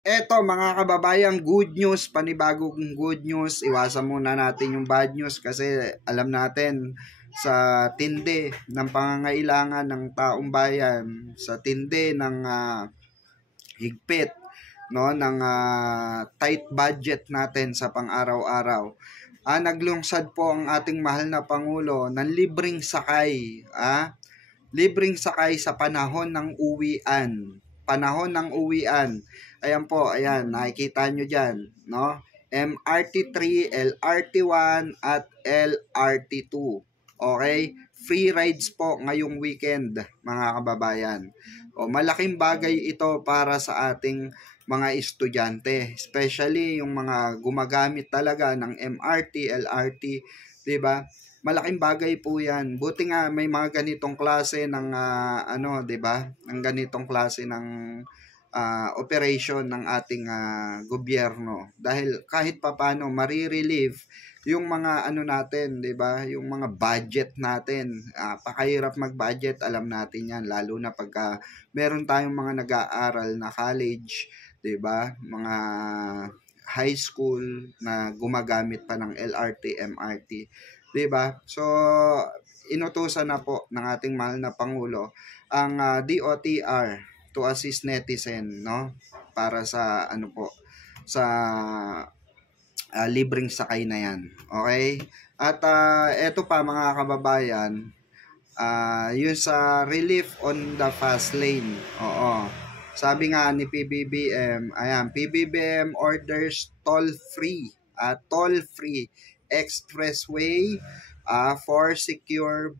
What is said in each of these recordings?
Eto mga kababayan, good news, panibagong good news. Iwasan muna natin yung bad news kasi alam natin sa tindi ng pangangailangan ng taong bayan, sa tindi ng higpit, no, ng tight budget natin sa pang-araw-araw. Naglungsad po ang ating mahal na Pangulo ng libreng sakay, libreng sakay sa panahon ng uwian. Panahon ng uwian. Ayan po, ayan, nakikita nyo dyan, no? MRT3, LRT1, at LRT2. Okay? Free rides po ngayong weekend, mga kababayan. Malaking bagay ito para sa ating mga estudyante, especially yung mga gumagamit talaga ng MRT, LRT, 'di ba? Malaking bagay po 'yan. Buti nga may mga ganitong klase ng 'di ba? Ng ganitong klase ng operation ng ating gobyerno, dahil kahit papaano marirelieve yung mga natin, 'di ba? Yung mga budget natin. Pakahirap mag-budget, alam natin 'yan, lalo na pagka meron tayong mga nag-aaral na college, 'di ba? Mga high school na gumagamit pa ng LRT, MRT, 'di ba? So inutusan na po ng ating mahal na Pangulo ang DOTR to assist netizen, no? Para sa sa libreng sakay na 'yan. Okay? At eto pa mga kababayan, yun sa relief on the fast lane. Oo. Sabi nga ni PBBM, ayan, PBBM orders toll-free expressway for secure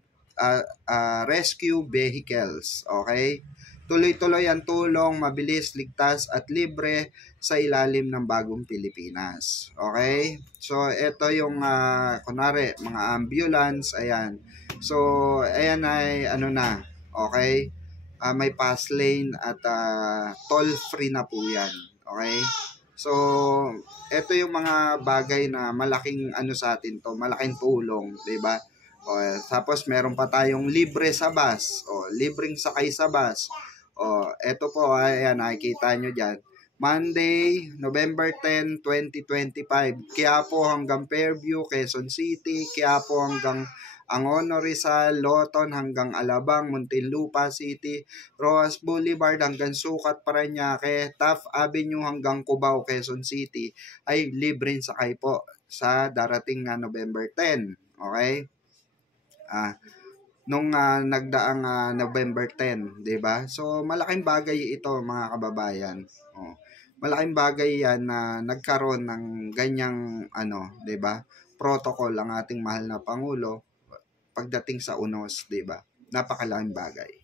rescue vehicles. Okay? Tuloy-tuloy ang tulong, mabilis, ligtas at libre sa ilalim ng bagong Pilipinas. Okay? So, ito yung, kunwari, mga ambulance, ayan. So, ayan ay, okay? May pass lane at toll-free na po yan. Okay? So, ito yung mga bagay na malaking sa atin to, malaking tulong, 'di ba? Tapos meron pa tayong libre sa bus, libreng sakay sa bus. Eto po, ayan, nakikita nyo dyan. Monday, November 10, 2025. Quiapo hanggang Fairview, Quezon City. Quiapo hanggang Angono Rizal, Loton hanggang Alabang, Muntinlupa City. Roas Boulevard hanggang Sucat, Parañaque. Taft Avenue hanggang Cubao, Quezon City. Ay libreng sakay po sa darating na November 10. Okay? Nung nagdaang November 10, 'di ba? So malaking bagay ito mga kababayan. Malaking bagay 'yan na nagkaroon ng ganyang 'di ba? Protocol ang ating mahal na Pangulo pagdating sa UNOS, 'di ba? Napakalaking bagay.